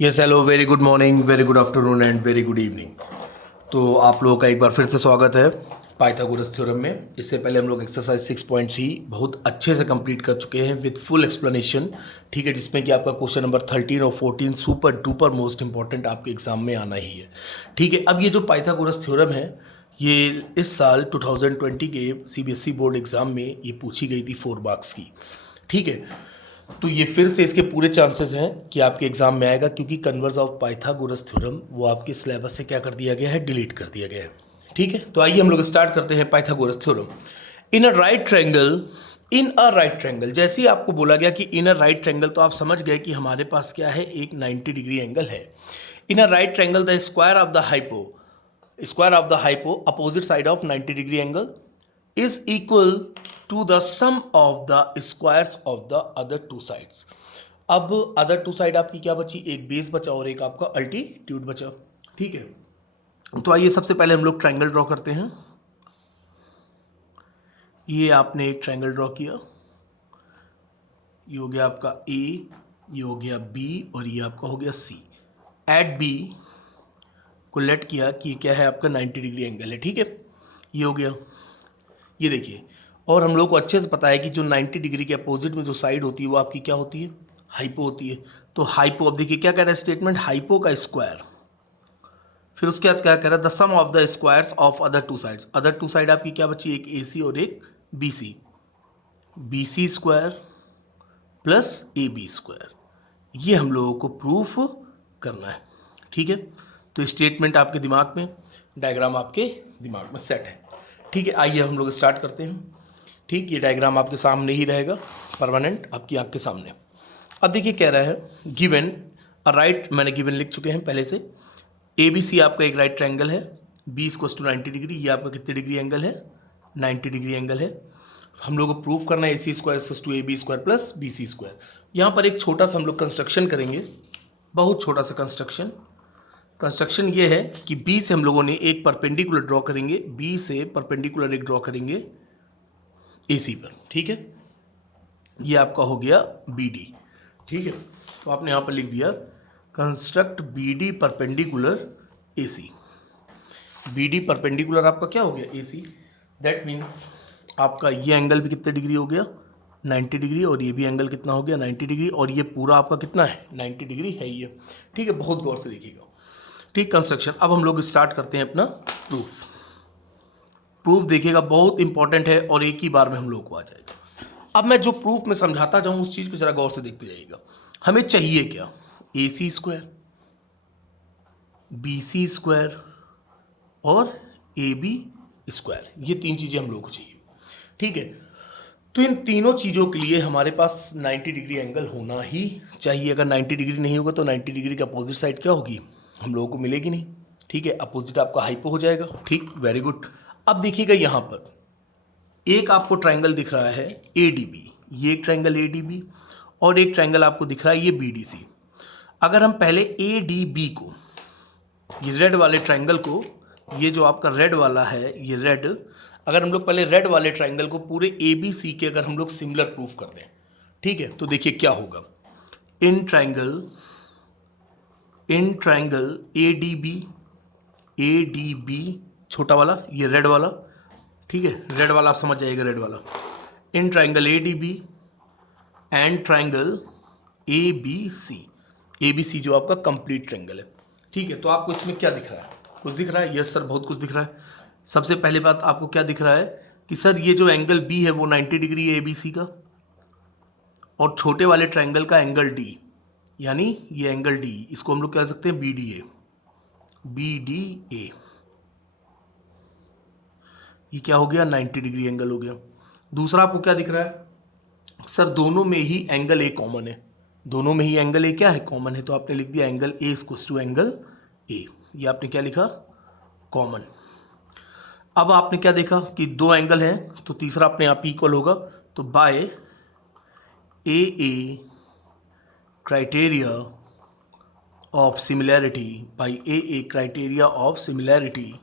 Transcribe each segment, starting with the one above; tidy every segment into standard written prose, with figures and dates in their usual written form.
Yes hello, very good morning, very good afternoon and very good evening. तो आप लोगों का एक बार फिर से स्वागत है पाइथागोरस थ्योरम में। इससे पहले हम लोग एक्सरसाइज 6.3 बहुत अच्छे से कंप्लीट कर चुके हैं विद फुल एक्सप्लेनेशन। ठीक है, जिसमें कि आपका क्वेश्चन नंबर 13 और 14 सुपर डुपर मोस्ट इंपॉर्टेंट आपके एग्जाम में आना ही है। ठीक है, अब ये जो पाइथागोरस थ्योरम है ये इस साल 2020 के सीबीएसई बोर्ड एग्जाम में ये पूछी गई थी 4 मार्क्स की। ठीक है, तो ये फिर से इसके पूरे चांसेस हैं कि आपके एग्जाम में आएगा, क्योंकि कन्वर्स ऑफ पाइथागोरस थ्योरम वो आपके सिलेबस से क्या कर दिया गया है, डिलीट कर दिया गया है। ठीक है, तो आइए हम लोग स्टार्ट करते हैं Pythagoras theorem. In a right triangle, in a right triangle, जैसे ही आपको बोला गया कि इन अ राइट ट्रायंगल, तो आप समझ गए कि हमारे पास क्या है, एक 90 डिग्री एंगल है। In a right triangle the square of the hypo opposite side of 90 degree angle is equal to the sum of the squares of the other two sides। अब अदर टू साइड आपकी क्या बची, एक base बचा और एक आपका altitude बचा। ठीक है, तो आइए सबसे पहले हम लोग ट्रायंगल ड्रॉ करते हैं। ये आपने एक ट्रायंगल ड्रॉ किया, ये हो गया आपका ए, ये हो गया बी और ये आपका हो गया सी। एट बी को लेट किया कि क्या है, आपका 90 डिग्री एंगल है। ठीक है, ये हो गया, ये देखिए। और हम लोग को अच्छे से पता है कि जो 90 डिग्री के अपोजिट में जो साइड होती है वो आपकी क्या होती है, हाइपो होती है। तो हाइपो, अब देखिए क्या कह रहा है स्टेटमेंट, हाइपो का स्क्वायर, फिर उसके बाद क्या कह रहा है, the sum of the squares of other two sides. Other two side आपकी क्या बची, एक ए सी और एक B C. B C square plus A B square, ये हम लोगों को प्रूफ करना है। ठीक है, तो स्टेटमेंट आपके दिमाग में, डायग्राम आपके दिमाग में सेट है। ठीक है, आइए हम लोग स्टार्ट करते हैं। ठीक, ये डायग्राम आपके सामने ही रहेगा, परमानेंट आपकी आंख के सामने। अब देखिए क्या रहा है, गिवन अ राइट, मैंने गिवन लिख चुके हैं पहले से। ए बी सी आपका एक राइट ट्रायंगल है, बी इक्वल्स टू 90 डिग्री, ये आपका कितने डिग्री एंगल है, 90 डिग्री एंगल है। हम लोग को प्रूफ करना है A C square equals to A B square plus B C square. यहाँ पर एक छोटा सा हम लोग कंस्ट्रक्शन करेंगे, बहुत छोटा सा कंस्ट्रक्शन ये है कि बी से हम लोगों ने एक परपेंडिकुलर ड्रॉ करेंगे, बी से परपेंडिकुलर एक ड्रॉ करेंगे ए सी पर। ठीक है, ये आपका हो गया बी डी। ठीक है, तो आपने यहाँ पर लिख दिया construct B D perpendicular A C. B D perpendicular आपका क्या हो गया, ए सी। दैट मीन्स आपका ये एंगल भी कितने डिग्री हो गया, 90 डिग्री, और ये भी एंगल कितना हो गया, 90 डिग्री, और ये पूरा आपका कितना है, 90 डिग्री है ये। ठीक है, बहुत गौर से देखिएगा। ठीक, कंस्ट्रक्शन। अब हम लोग स्टार्ट करते हैं अपना प्रूफ। प्रूफ देखिएगा बहुत इंपॉर्टेंट है और एक ही बार में हम लोग को आ जाएगा। अब मैं जो प्रूफ में समझाता जाऊँ उस चीज़ को जरा गौर से देखते जाइएगा। हमें चाहिए क्या, ए C square, B C square और ए बी स्क्वायर, ये तीन चीज़ें हम लोग को चाहिए। ठीक है, तो इन तीनों चीज़ों के लिए हमारे पास 90 डिग्री एंगल होना ही चाहिए। अगर 90 डिग्री नहीं होगा तो 90 डिग्री का अपोजिट साइड क्या होगी, हम लोगों को मिलेगी नहीं। ठीक है, अपोजिट आपका हाइपो हो जाएगा। ठीक, वेरी गुड। अब देखिएगा यहाँ पर एक आपको ट्रायंगल दिख रहा है ए डी बी, ये एक ट्रायंगल ए डी बी, और एक ट्रायंगल आपको दिख रहा है ये बी डी सी। अगर हम पहले ए डी बी को, ये रेड वाले ट्रायंगल को, ये जो आपका रेड वाला है ये रेड, अगर हम लोग पहले रेड वाले ट्रायंगल को पूरे ए बी सी के अगर हम लोग सिमिलर प्रूफ कर दें, ठीक है, तो देखिए क्या होगा। In triangle A D B छोटा वाला, ये रेड वाला, ठीक है, रेड वाला आप समझ जाइएगा, रेड वाला। In triangle A D B and triangle A B C जो आपका कंप्लीट ट्रायंगल है। ठीक है, तो आपको इसमें क्या दिख रहा है, कुछ दिख रहा है, यस सर बहुत कुछ दिख रहा है। सबसे पहली बात आपको क्या दिख रहा है कि सर ये जो एंगल बी है वो 90 डिग्री है ए बी सी का, और छोटे वाले ट्रायंगल का एंगल डी, यानी ये एंगल डी, इसको हम लोग कह सकते हैं B D A. B D A ये क्या हो गया, 90 डिग्री एंगल हो गया। दूसरा आपको क्या दिख रहा है, सर दोनों में ही एंगल ए कॉमन है, दोनों में ही एंगल ए क्या है, कॉमन है, तो आपने लिख दिया angle A equals to angle A, ये आपने क्या लिखा, कॉमन। अब आपने क्या देखा कि दो एंगल हैं तो तीसरा अपने आप इक्वल होगा, तो by a criteria of similarity, by a criteria of similarity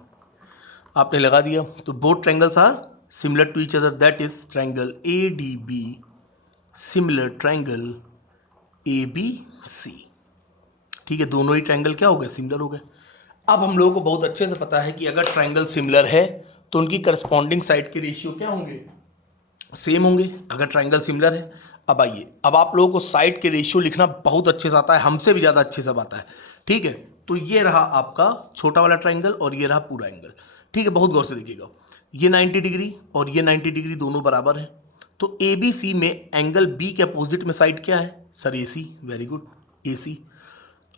आपने लगा दिया, तो both triangles are similar to each other, that is triangle A D B similar triangle A B C. ठीक है, दोनों ही ट्रायंगल क्या हो गए, सिमिलर हो गए। अब हम लोगों को बहुत अच्छे से पता है कि अगर ट्रायंगल सिमिलर है तो उनकी करस्पॉन्डिंग साइड के रेशियो क्या होंगे, सेम होंगे, अगर ट्रायंगल सिमिलर है। अब आइए, अब आप लोगों को साइड के रेशियो लिखना बहुत अच्छे से आता है, हमसे भी ज़्यादा अच्छे से आता है। ठीक है, तो ये रहा आपका छोटा वाला ट्रायंगल और ये रहा पूरा एंगल। ठीक है, बहुत गौर से देखिएगा, ये 90 डिग्री और ये 90 डिग्री दोनों बराबर है। तो ए बी सी में एंगल बी के अपोजिट में साइड क्या है sir, A C. Very good, A C.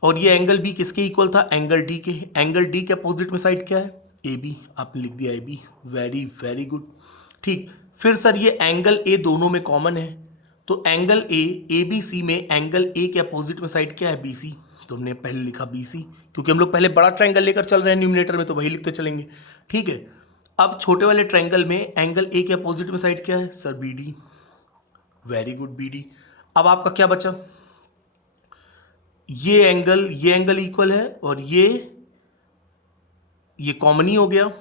और ये एंगल बी किसके इक्वल था, एंगल डी के। एंगल डी के अपोजिट में साइड क्या है, ए बी। आपने लिख दिया A B, very very good. ठीक, फिर सर ये एंगल ए दोनों में कॉमन है, तो एंगल ए बी सी में एंगल ए के अपोजिट में साइड क्या है, बी सी। तो हमने पहले लिखा बी सी, क्योंकि हम लोग पहले बड़ा ट्रायंगल लेकर चल रहे हैं न्यूमिनेटर में, तो वही लिखते चलेंगे। ठीक है, अब छोटे वाले ट्रायंगल में एंगल ए के अपोजिट में साइड क्या है sir, B D. Very good, B D. अब आपका क्या बचा, ये एंगल इक्वल है और ये कॉमन ही हो गया।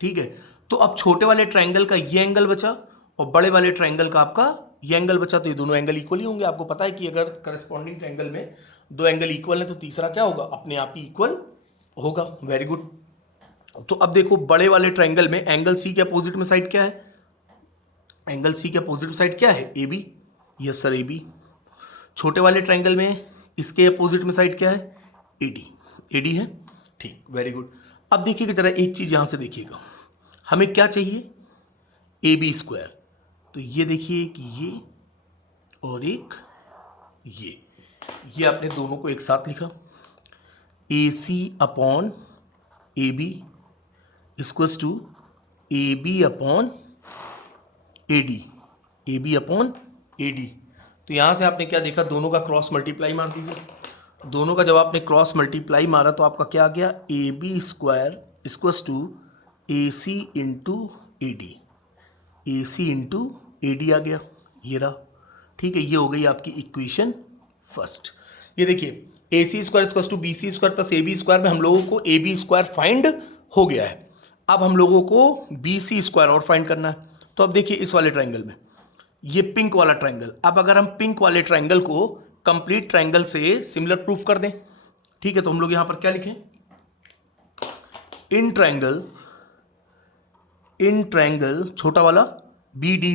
ठीक है, तो अब छोटे वाले ट्रायंगल का ये एंगल बचा और बड़े वाले ट्रायंगल का आपका ये एंगल बचा, तो ये दोनों एंगल इक्वल ही होंगे। आपको पता है कि अगर करस्पॉन्डिंग ट्रायंगल में दो एंगल इक्वल है तो तीसरा क्या होगा, अपने आप ही इक्वल होगा। Very good. तो अब देखो, बड़े वाले ट्रायंगल में एंगल सी के अपोजिट में साइड क्या है, एंगल सी के अपोजिट में साइड क्या है, A B. Yes sir, A B. छोटे वाले ट्रायंगल में इसके अपोजिट में साइड क्या है, ए डी। ए डी है, ठीक, वेरी गुड। अब देखिएगा जरा एक चीज़ यहाँ से देखिएगा, हमें क्या चाहिए, ए बी स्क्वायर। तो ये देखिए कि ये और एक ये आपने दोनों को एक साथ लिखा, A C upon A B equals to A B upon A D, A B upon A D. तो यहाँ से आपने क्या देखा, दोनों का क्रॉस मल्टीप्लाई मार दीजिए। दोनों का जब आपने क्रॉस मल्टीप्लाई मारा तो आपका क्या आ गया, A B square equals to A C into A D, A C into A D आ गया, ये रहा। ठीक है, ये हो गई आपकी इक्वेशन फर्स्ट। ये देखिए, A C square equals to B C square plus A B square में हम लोगों को ए बी स्क्वायर फाइंड हो गया है। अब हम लोगों को बी सी स्क्वायर और फाइंड करना है। तो अब देखिए इस वाले ट्राइंगल में, ये पिंक वाला ट्राइंगल, अब अगर हम पिंक वाले ट्राइंगल को कंप्लीट ट्राइंगल से सिमिलर प्रूफ कर दें, ठीक है, तो हम लोग यहां पर क्या लिखें, इन ट्राइंगल छोटा वाला B D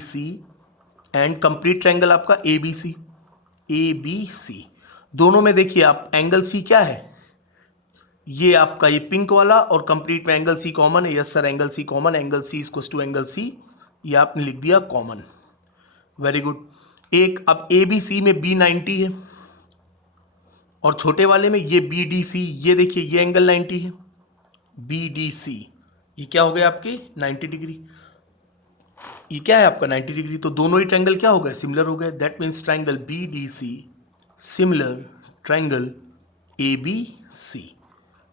C and complete triangle आपका ए बी सी। दोनों में देखिए आप, एंगल सी क्या है, ये आपका ये पिंक वाला, और कंप्लीट में एंगल सी कॉमन है। Yes sir, angle C common, angle C equals to angle C, ये आपने लिख दिया कॉमन। Very good. एक अब ए बी सी में बी 90 है और छोटे वाले में ये बी डी सी, ये देखिए ये एंगल 90 है, बी डी सी, ये क्या हो गया आपके 90 डिग्री, ये क्या है आपका 90 डिग्री। तो दोनों ही ट्रायंगल क्या हो गए, सिमिलर हो गए। That means triangle B D C similar triangle A B C.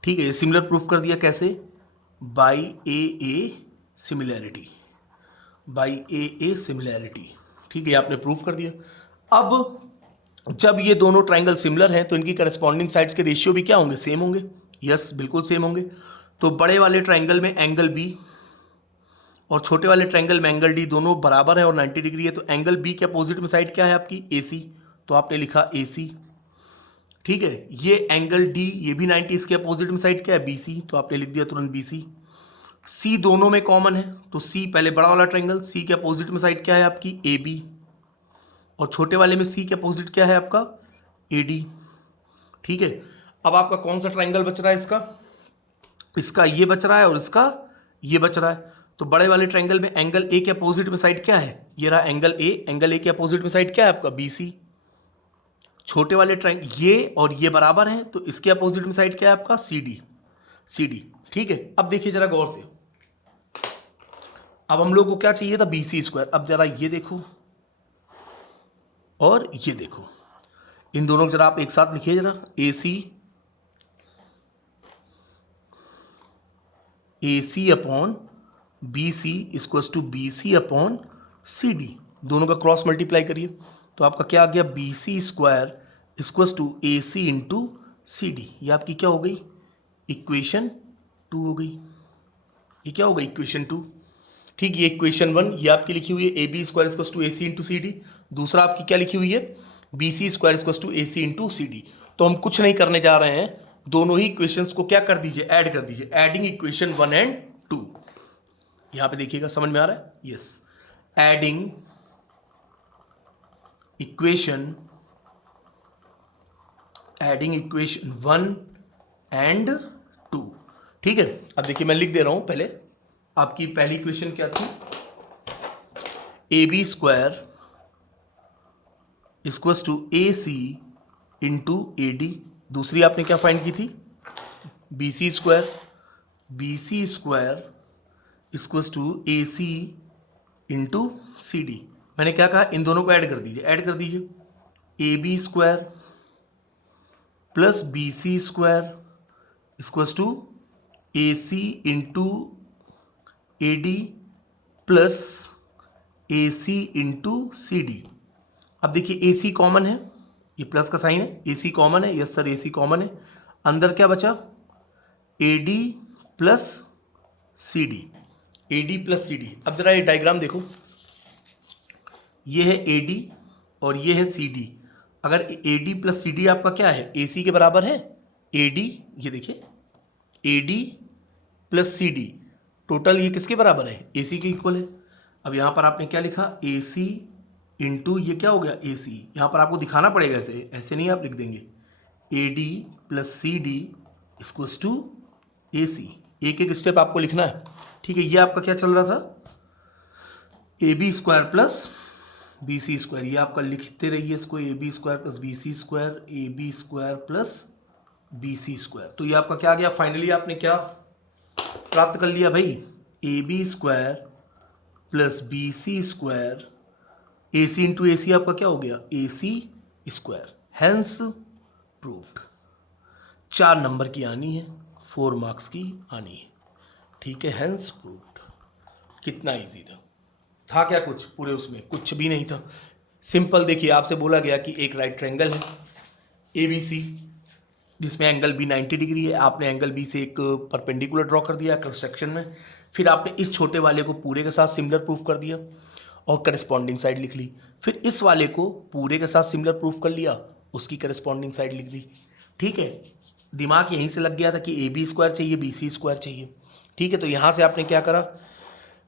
ठीक है, ये सिमिलर प्रूफ कर दिया कैसे, बाई ए सिमिलैरिटी, ठीक है, आपने प्रूफ कर दिया। अब जब ये दोनों ट्रायंगल सिमिलर हैं तो इनकी करस्पॉन्डिंग साइड्स के रेशियो भी क्या होंगे, सेम होंगे। यस, बिल्कुल सेम होंगे। तो बड़े वाले ट्रायंगल में एंगल बी और छोटे वाले ट्रायंगल में एंगल डी दोनों बराबर है और 90 डिग्री है। तो एंगल बी के अपोजिट में साइड क्या है आपकी, ए सी, तो आपने लिखा ए सी। ठीक है, ये एंगल डी, ये भी 90, इसके अपोजिट में साइड क्या है, बी सी, तो आपने लिख दिया तुरंत बी सी। सी दोनों में कॉमन है, तो सी पहले बड़ा वाला ट्रायंगल, सी के अपोजिट में साइड क्या है आपकी, ए बी, और छोटे वाले में सी के अपोजिट क्या है आपका, ए डी। ठीक है, अब आपका कौन सा ट्रायंगल बच रहा है, इसका ये बच रहा है और इसका ये बच रहा है। तो बड़े वाले ट्रायंगल में एंगल ए के अपोजिट में साइड क्या है, ये रहा एंगल ए के अपोजिट में साइड क्या है आपका, बी सी। छोटे वाले ट्रायंगल ये और ये बराबर हैं, तो इसके अपोजिट में साइड क्या है आपका, सी डी। ठीक है, अब देखिए जरा गौर से, अब हम लोग को क्या चाहिए था, बी सी स्क्वायर। अब जरा ये देखो और ये देखो, इन दोनों को जरा आप एक साथ लिखिए जरा, A C upon B C equals to B C upon C D, दोनों का क्रॉस मल्टीप्लाई करिए। तो आपका क्या आ गया, B C square equals to A C into C D, ये आपकी क्या हो गई, इक्वेशन 2 हो गई। ये क्या हो गई, इक्वेशन 2। ठीक, ये इक्वेशन 1 ये आपकी लिखी हुई है, A B square equals to A C into C D. दूसरा आपकी क्या लिखी हुई है, B C square equals to A C into C D. तो हम कुछ नहीं करने जा रहे हैं, दोनों ही इक्वेशंस को क्या कर दीजिए, ऐड कर दीजिए। एडिंग इक्वेशन 1 एंड 2, यहां पे देखिएगा, समझ में आ रहा है? Yes, adding equation 1 and 2। ठीक है, अब देखिए मैं लिख दे रहा हूं। पहले आपकी पहली इक्वेशन क्या थी, A B square equals to A C into A D. दूसरी आपने क्या फाइंड की थी, B C square equals to A C into C D. मैंने क्या कहा, इन दोनों को ऐड कर दीजिए, A B square plus B C square equals to A C into A D plus A C into C D. अब देखिए ए सी कॉमन है, ये प्लस का साइन है, ए सी कॉमन है, yes sir A C common है। अंदर क्या बचा, A D plus C D, A D plus C D. अब जरा ये डायग्राम देखो, ये है ए डी और ये है सी डी। अगर A D plus C D आपका क्या है, ए सी के बराबर है, ए डी, ये देखिए A D plus C D, total ये किसके बराबर है, ए सी के इक्वल है। अब यहाँ पर आपने क्या लिखा, ए सी इंटू ये क्या हो गया, ए सी। यहाँ पर आपको दिखाना पड़ेगा, ऐसे नहीं आप लिख देंगे, A D plus C D equals to A C. एक एक स्टेप आपको लिखना है। ठीक है, ये आपका क्या चल रहा था, a B square plus B C square. ये आपका लिखते रहिए इसको, a B square plus B C square, a B square plus B C square. तो ये आपका क्या आ गया, फाइनली आपने क्या प्राप्त कर लिया भाई, A B square plus B C square, A C into A C आपका क्या हो गया, A C square. Hence proved. 4 number की आनी है, 4 मार्क्स की आनी है। ठीक है, हैंस प्रूव्ड। कितना इजी था क्या कुछ पूरे उसमें, कुछ भी नहीं था, सिंपल। देखिए आपसे बोला गया कि एक राइट ट्रायंगल है ए बी सी, जिसमें एंगल बी 90 डिग्री है। आपने एंगल बी से एक परपेंडिकुलर ड्रॉ कर दिया कंस्ट्रक्शन में, फिर आपने इस छोटे वाले को पूरे के साथ सिमिलर प्रूफ कर दिया और करस्पॉन्डिंग साइड लिख ली। फिर इस वाले को पूरे के साथ सिमिलर प्रूफ कर लिया, उसकी करस्पॉन्डिंग साइड लिख दी। ठीक है, दिमाग यहीं से लग गया था कि ए बी स्क्वायर चाहिए, बी सी स्क्वायर चाहिए। ठीक है, तो यहाँ से आपने क्या करा,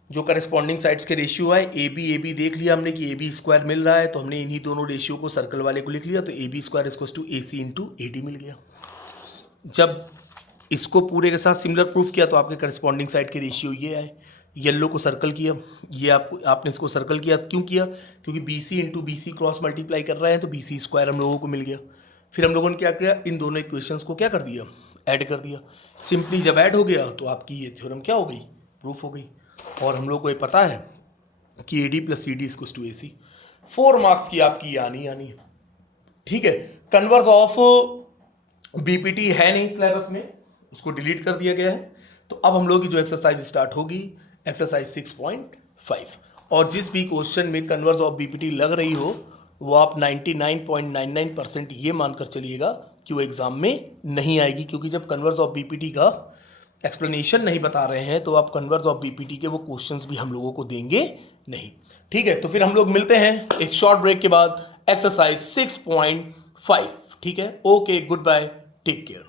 जो करस्पॉन्डिंग साइड्स के रेशियो आए, ए बी देख लिया हमने कि ए बी स्क्वायर मिल रहा है, तो हमने इन्हीं दोनों रेशियो को सर्कल वाले को लिख लिया, तो A B square equals to A C into A D मिल गया। जब इसको पूरे के साथ सिमिलर प्रूफ किया तो आपके करस्पॉन्डिंग साइड के रेशियो ये आए। येलो को सर्कल किया, ये आपने इसको सर्कल किया, क्यों किया, क्योंकि b c into b c cross multiply कर रहे हैं, तो बी सी स्क्वायर हम लोगों को मिल गया। फिर हम लोगों ने क्या किया, इन दोनों इक्वेशंस को क्या कर दिया, ऐड कर दिया। सिंपली जब ऐड हो गया तो आपकी ये थ्योरम क्या हो गई, प्रूफ हो गई। और हम लोग को ये पता है कि a D plus C D equals to A c. 4 marks की आपकी आनी है। ठीक है, कन्वर्स ऑफ बीपीटी है नहीं सिलेबस में, उसको डिलीट कर दिया गया है। तो अब हम लोग की जो एक्सरसाइज स्टार्ट होगी, एक्सरसाइज 6.5, और जिस भी क्वेश्चन में कन्वर्स ऑफ बीपीटी लग रही हो वो आप 99.99% ये मानकर चलिएगा कि वो एग्ज़ाम में नहीं आएगी, क्योंकि जब कन्वर्स ऑफ बीपीटी का एक्सप्लेनेशन नहीं बता रहे हैं तो आप कन्वर्स ऑफ बीपीटी के वो क्वेश्चंस भी हम लोगों को देंगे नहीं। ठीक है, तो फिर हम लोग मिलते हैं एक शॉर्ट ब्रेक के बाद एक्सरसाइज 6.5। ठीक है, okay, goodbye, take care.